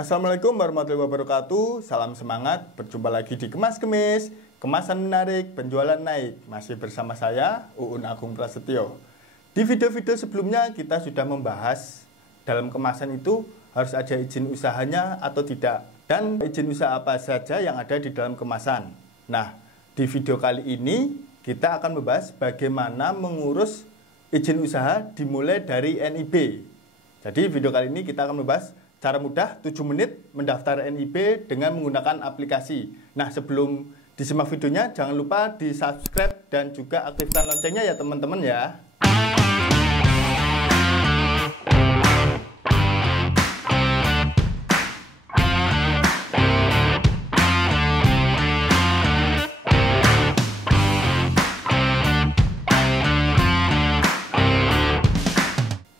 Assalamualaikum warahmatullahi wabarakatuh. Salam semangat, berjumpa lagi di Kemas Kemis, kemasan menarik, penjualan naik. Masih bersama saya, Uun Agung Prasetyo. Di video-video sebelumnya kita sudah membahas dalam kemasan itu harus ada izin usahanya atau tidak, dan izin usaha apa saja yang ada di dalam kemasan. Nah, di video kali ini kita akan membahas bagaimana mengurus izin usaha dimulai dari NIB. Jadi video kali ini kita akan membahas cara mudah 7 menit mendaftar NIB dengan menggunakan aplikasi. Nah, sebelum disimak videonya, jangan lupa di subscribe dan juga aktifkan loncengnya ya teman-teman ya.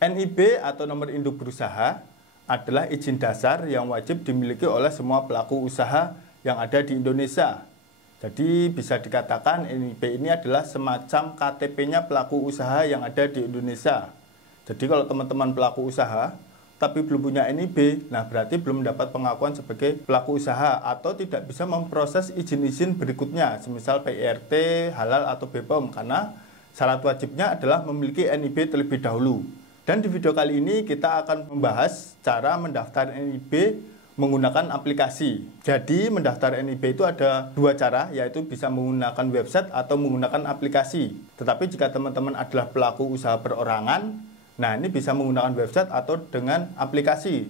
NIB atau nomor induk berusaha adalah izin dasar yang wajib dimiliki oleh semua pelaku usaha yang ada di Indonesia. Jadi bisa dikatakan NIB ini adalah semacam KTP-nya pelaku usaha yang ada di Indonesia. Jadi kalau teman-teman pelaku usaha tapi belum punya NIB, nah berarti belum mendapat pengakuan sebagai pelaku usaha atau tidak bisa memproses izin-izin berikutnya, semisal PIRT, halal atau BPOM, karena syarat wajibnya adalah memiliki NIB terlebih dahulu. Dan di video kali ini kita akan membahas cara mendaftar NIB menggunakan aplikasi. Jadi mendaftar NIB itu ada dua cara, yaitu bisa menggunakan website atau menggunakan aplikasi. Tetapi jika teman-teman adalah pelaku usaha perorangan, nah ini bisa menggunakan website atau dengan aplikasi.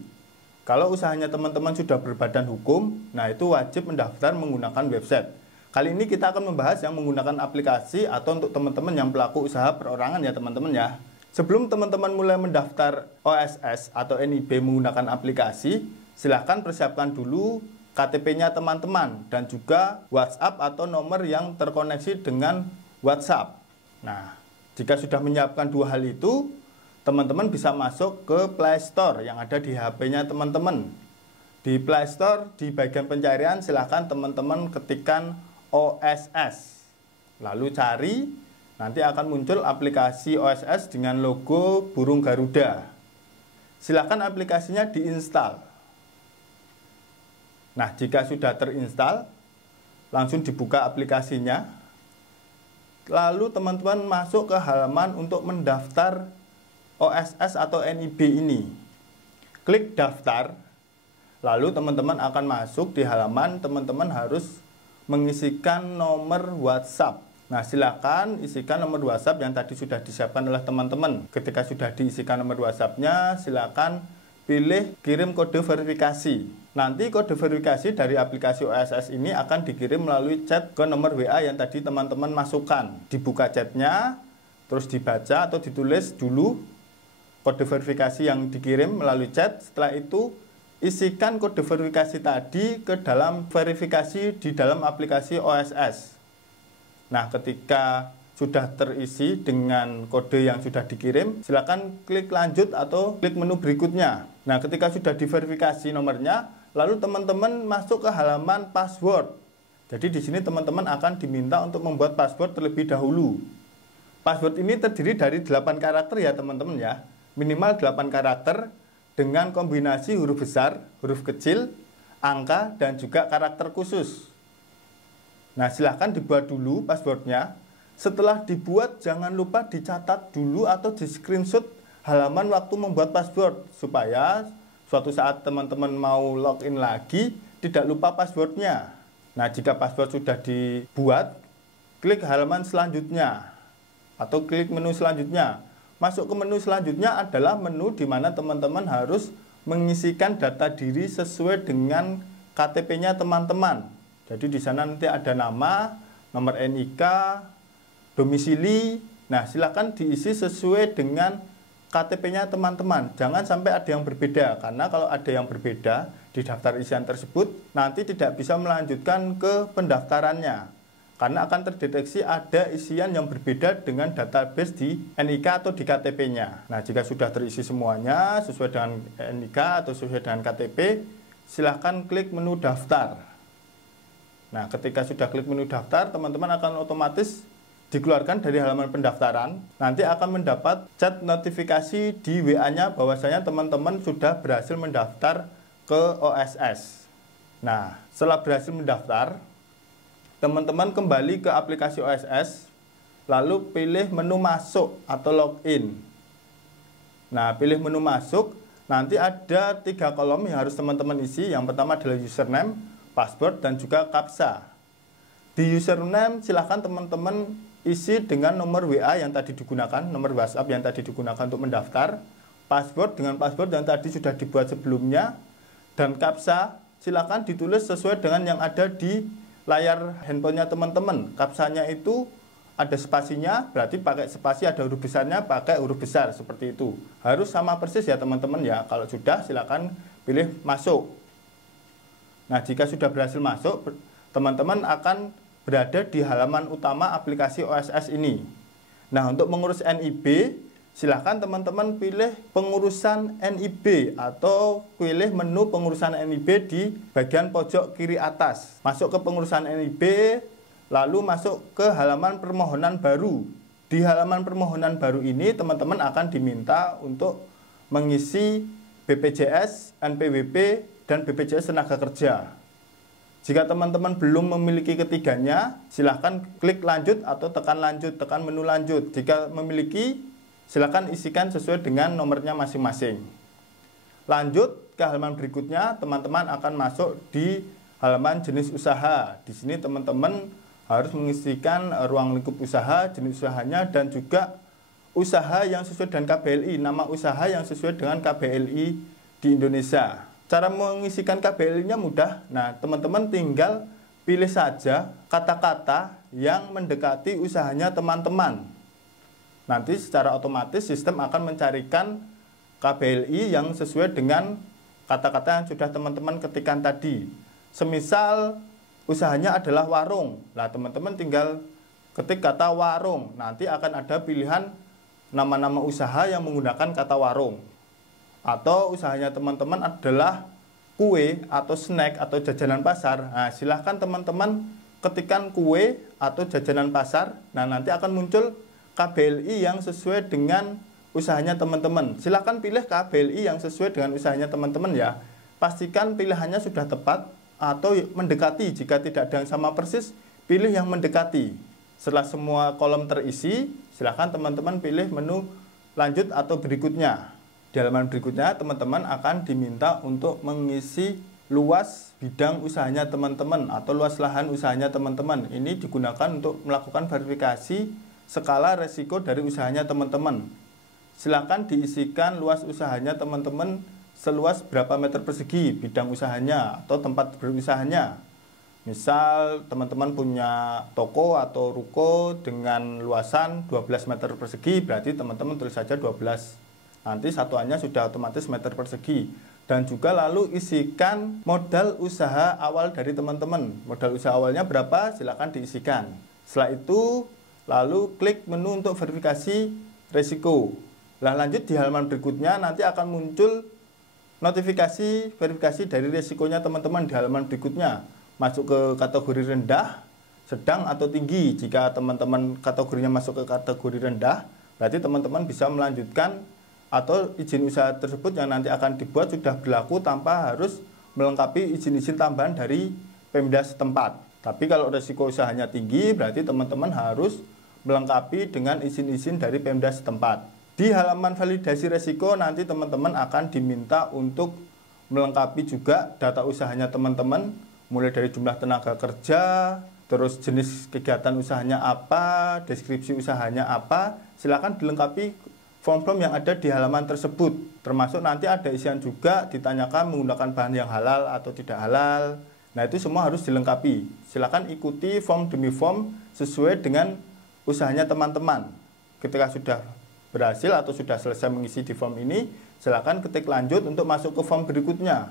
Kalau usahanya teman-teman sudah berbadan hukum, nah itu wajib mendaftar menggunakan website. Kali ini kita akan membahas yang menggunakan aplikasi atau untuk teman-teman yang pelaku usaha perorangan ya teman-teman ya. Sebelum teman-teman mulai mendaftar OSS atau NIB menggunakan aplikasi, silahkan persiapkan dulu KTP-nya teman-teman dan juga WhatsApp atau nomor yang terkoneksi dengan WhatsApp. Nah, jika sudah menyiapkan dua hal itu, teman-teman bisa masuk ke Play Store yang ada di HP-nya teman-teman. Di Play Store, di bagian pencarian, silahkan teman-teman ketikkan OSS. Lalu cari. Nanti akan muncul aplikasi OSS dengan logo burung Garuda. Silakan aplikasinya diinstal. Nah, jika sudah terinstall, langsung dibuka aplikasinya. Lalu teman-teman masuk ke halaman untuk mendaftar OSS atau NIB ini. Klik daftar. Lalu teman-teman akan masuk di halaman, teman-teman harus mengisikan nomor WhatsApp. Nah, silakan isikan nomor WhatsApp yang tadi sudah disiapkan oleh teman-teman. Ketika sudah diisikan nomor WhatsApp-nya, silakan pilih kirim kode verifikasi. Nanti kode verifikasi dari aplikasi OSS ini akan dikirim melalui chat ke nomor WA yang tadi teman-teman masukkan. Dibuka chatnya, terus dibaca atau ditulis dulu kode verifikasi yang dikirim melalui chat. Setelah itu, isikan kode verifikasi tadi ke dalam verifikasi di dalam aplikasi OSS. Nah, ketika sudah terisi dengan kode yang sudah dikirim, silakan klik lanjut atau klik menu berikutnya. Nah, ketika sudah diverifikasi nomornya, lalu teman-teman masuk ke halaman password. Jadi di sini teman-teman akan diminta untuk membuat password terlebih dahulu. Password ini terdiri dari 8 karakter ya teman-teman ya. Minimal 8 karakter dengan kombinasi huruf besar, huruf kecil, angka, dan juga karakter khusus. Nah, silahkan dibuat dulu passwordnya. Setelah dibuat, jangan lupa dicatat dulu atau di screenshot halaman waktu membuat password, supaya suatu saat teman-teman mau login lagi, tidak lupa passwordnya. Nah, jika password sudah dibuat, klik halaman selanjutnya atau klik menu selanjutnya. Masuk ke menu selanjutnya adalah menu di mana teman-teman harus mengisikan data diri sesuai dengan KTP-nya teman-teman. Jadi di sana nanti ada nama, nomor NIK, domisili. Nah, silakan diisi sesuai dengan KTP-nya teman-teman. Jangan sampai ada yang berbeda, karena kalau ada yang berbeda di daftar isian tersebut, nanti tidak bisa melanjutkan ke pendaftarannya. Karena akan terdeteksi ada isian yang berbeda dengan database di NIK atau di KTP-nya. Nah, jika sudah terisi semuanya sesuai dengan NIK atau sesuai dengan KTP, silahkan klik menu daftar. Nah, ketika sudah klik menu daftar, teman-teman akan otomatis dikeluarkan dari halaman pendaftaran. Nanti akan mendapat chat notifikasi di WA-nya bahwasanya teman-teman sudah berhasil mendaftar ke OSS. Nah, setelah berhasil mendaftar, teman-teman kembali ke aplikasi OSS, lalu pilih menu masuk atau login. Nah, pilih menu masuk, nanti ada 3 kolom yang harus teman-teman isi. Yang pertama adalah username, password, dan juga CAPTCHA. Di username silahkan teman-teman isi dengan nomor WA yang tadi digunakan, nomor WhatsApp yang tadi digunakan untuk mendaftar. Password dengan password yang tadi sudah dibuat sebelumnya. Dan CAPTCHA silahkan ditulis sesuai dengan yang ada di layar handphonenya teman-teman. CAPTCHA-nya itu ada spasinya, berarti pakai spasi, ada huruf besarnya, pakai huruf besar, seperti itu. Harus sama persis ya teman-teman ya. Kalau sudah, silakan pilih masuk. Nah, jika sudah berhasil masuk, teman-teman akan berada di halaman utama aplikasi OSS ini. Nah, untuk mengurus NIB, silakan teman-teman pilih pengurusan NIB atau pilih menu pengurusan NIB di bagian pojok kiri atas. Masuk ke pengurusan NIB, lalu masuk ke halaman permohonan baru. Di halaman permohonan baru ini teman-teman akan diminta untuk mengisi BPJS, NPWP, dan BPJS Tenaga Kerja. Jika teman-teman belum memiliki ketiganya, silahkan klik lanjut atau tekan lanjut, tekan menu lanjut. Jika memiliki, silahkan isikan sesuai dengan nomornya masing-masing. Lanjut ke halaman berikutnya, teman-teman akan masuk di halaman jenis usaha. Di sini teman-teman harus mengisikan ruang lingkup usaha, jenis usahanya, dan juga usaha yang sesuai dengan KBLI, nama usaha yang sesuai dengan KBLI di Indonesia. Cara mengisikan KBLI-nya mudah. Nah, teman-teman tinggal pilih saja kata-kata yang mendekati usahanya teman-teman. Nanti secara otomatis sistem akan mencarikan KBLI yang sesuai dengan kata-kata yang sudah teman-teman ketikkan tadi. Semisal usahanya adalah warung. Nah, teman-teman tinggal ketik kata warung. Nanti akan ada pilihan nama-nama usaha yang menggunakan kata warung. Atau usahanya teman-teman adalah kue atau snack atau jajanan pasar. Nah, silahkan teman-teman ketikkan kue atau jajanan pasar. Nah, nanti akan muncul KBLI yang sesuai dengan usahanya teman-teman. Silahkan pilih KBLI yang sesuai dengan usahanya teman-teman ya. Pastikan pilihannya sudah tepat atau mendekati. Jika tidak ada yang sama persis, pilih yang mendekati. Setelah semua kolom terisi, silahkan teman-teman pilih menu lanjut atau berikutnya. Di halaman berikutnya, teman-teman akan diminta untuk mengisi luas bidang usahanya teman-teman atau luas lahan usahanya teman-teman. Ini digunakan untuk melakukan verifikasi skala resiko dari usahanya teman-teman. Silakan diisikan luas usahanya teman-teman seluas berapa meter persegi bidang usahanya atau tempat berusahanya. Misal teman-teman punya toko atau ruko dengan luasan 12 meter persegi, berarti teman-teman tulis saja 12. Nanti satuannya sudah otomatis meter persegi. Dan juga lalu isikan modal usaha awal dari teman-teman. Modal usaha awalnya berapa? Silakan diisikan. Setelah itu, lalu klik menu untuk verifikasi resiko. Nah, lanjut di halaman berikutnya nanti akan muncul notifikasi verifikasi dari resikonya teman-teman di halaman berikutnya. Masuk ke kategori rendah, sedang atau tinggi. Jika teman-teman kategorinya masuk ke kategori rendah, berarti teman-teman bisa melanjutkan atau izin usaha tersebut yang nanti akan dibuat sudah berlaku tanpa harus melengkapi izin-izin tambahan dari Pemda setempat. Tapi kalau resiko usahanya tinggi, berarti teman-teman harus melengkapi dengan izin-izin dari Pemda setempat. Di halaman validasi resiko nanti teman-teman akan diminta untuk melengkapi juga data usahanya teman-teman, mulai dari jumlah tenaga kerja, terus jenis kegiatan usahanya apa, deskripsi usahanya apa. Silakan dilengkapi form-form yang ada di halaman tersebut. Termasuk nanti ada isian juga ditanyakan menggunakan bahan yang halal atau tidak halal. Nah, itu semua harus dilengkapi. Silakan ikuti form demi form sesuai dengan usahanya teman-teman. Ketika sudah berhasil atau sudah selesai mengisi di form ini, silakan ketik lanjut untuk masuk ke form berikutnya.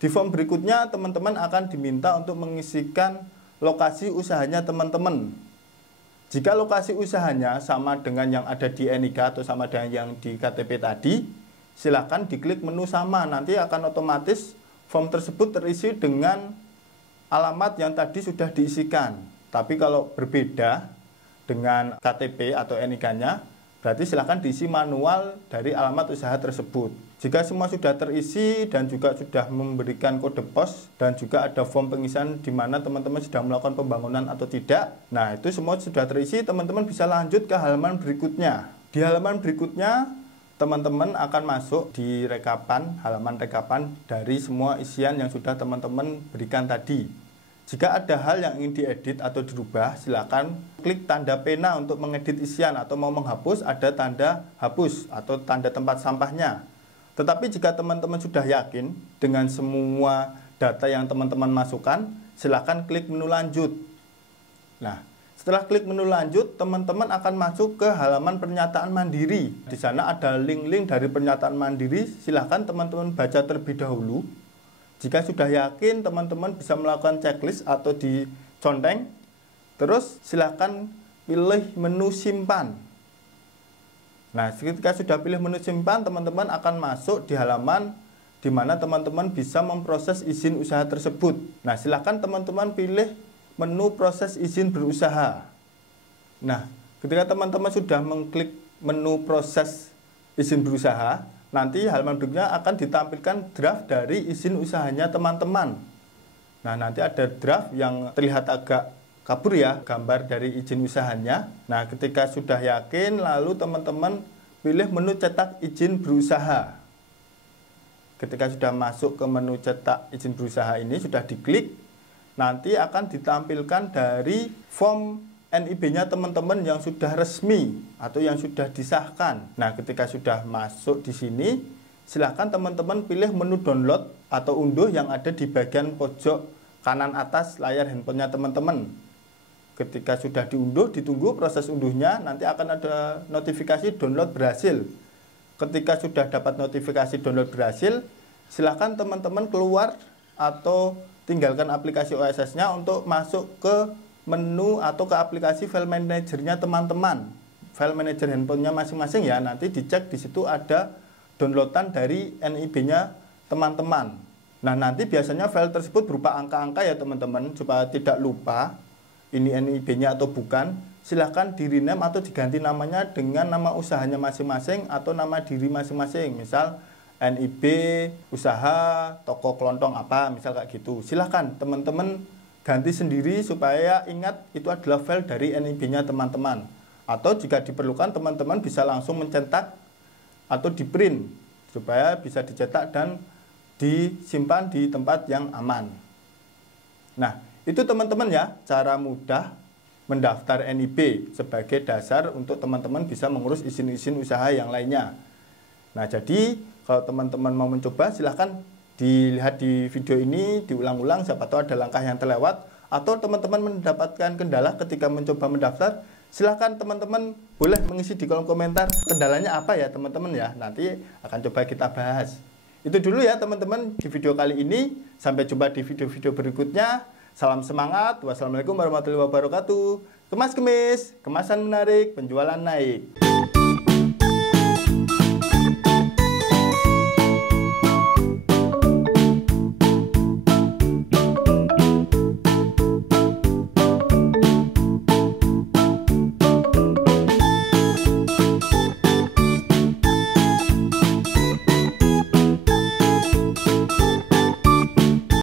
Di form berikutnya teman-teman akan diminta untuk mengisikan lokasi usahanya teman-teman. Jika lokasi usahanya sama dengan yang ada di NIK atau sama dengan yang di KTP tadi, silakan diklik menu sama. Nanti akan otomatis form tersebut terisi dengan alamat yang tadi sudah diisikan. Tapi kalau berbeda dengan KTP atau NIK-nya, berarti silakan diisi manual dari alamat usaha tersebut. Jika semua sudah terisi dan juga sudah memberikan kode pos dan juga ada form pengisian di mana teman-teman sudah melakukan pembangunan atau tidak. Nah, itu semua sudah terisi, teman-teman bisa lanjut ke halaman berikutnya. Di halaman berikutnya, teman-teman akan masuk di halaman rekapan dari semua isian yang sudah teman-teman berikan tadi. Jika ada hal yang ingin diedit atau dirubah, silakan klik tanda pena untuk mengedit isian, atau mau menghapus ada tanda hapus atau tanda tempat sampahnya. Tetapi jika teman-teman sudah yakin dengan semua data yang teman-teman masukkan, silakan klik menu lanjut. Nah, setelah klik menu lanjut, teman-teman akan masuk ke halaman pernyataan mandiri. Di sana ada link-link dari pernyataan mandiri, silakan teman-teman baca terlebih dahulu. Jika sudah yakin, teman-teman bisa melakukan checklist atau diconteng. Terus silakan pilih menu simpan. Nah, ketika sudah pilih menu simpan, teman-teman akan masuk di halaman di mana teman-teman bisa memproses izin usaha tersebut. Nah, silakan teman-teman pilih menu proses izin berusaha. Nah, ketika teman-teman sudah mengklik menu proses izin berusaha, nanti halaman berikutnya akan ditampilkan draft dari izin usahanya teman-teman. Nah, nanti ada draft yang terlihat agak kabur ya, gambar dari izin usahanya. Nah, ketika sudah yakin, lalu teman-teman pilih menu cetak izin berusaha. Ketika sudah masuk ke menu cetak izin berusaha ini, sudah diklik, nanti akan ditampilkan dari form NIB-nya teman-teman yang sudah resmi atau yang sudah disahkan. Nah, ketika sudah masuk di sini, silakan teman-teman pilih menu download atau unduh yang ada di bagian pojok kanan atas layar handphonenya teman-teman. Ketika sudah diunduh, ditunggu proses unduhnya, nanti akan ada notifikasi download berhasil. Ketika sudah dapat notifikasi download berhasil, silakan teman-teman keluar atau tinggalkan aplikasi OSS-nya untuk masuk ke menu atau ke aplikasi file manager-nya teman-teman. File manager handphonenya masing-masing ya, nanti dicek di situ ada downloadan dari NIB-nya teman-teman. Nah, nanti biasanya file tersebut berupa angka-angka ya teman-teman, supaya tidak lupa ini NIB-nya atau bukan. Silahkan di rename atau diganti namanya dengan nama usahanya masing-masing atau nama diri masing-masing. Misal NIB usaha toko kelontong apa, misal kayak gitu. Silahkan teman-teman ganti sendiri supaya ingat itu adalah file dari NIB-nya teman-teman. Atau jika diperlukan, teman-teman bisa langsung mencetak atau di print supaya bisa dicetak dan disimpan di tempat yang aman. Nah, itu teman-teman ya, cara mudah mendaftar NIB sebagai dasar untuk teman-teman bisa mengurus izin-izin usaha yang lainnya. Nah, jadi kalau teman-teman mau mencoba, silahkan dilihat di video ini, diulang-ulang, siapa tahu ada langkah yang terlewat. Atau teman-teman mendapatkan kendala ketika mencoba mendaftar, silahkan teman-teman boleh mengisi di kolom komentar kendalanya apa ya teman-teman ya. Nanti akan coba kita bahas. Itu dulu ya teman-teman di video kali ini. Sampai jumpa di video-video berikutnya. Salam semangat. Wassalamualaikum warahmatullahi wabarakatuh. Kemas kemis, kemasan menarik, penjualan naik.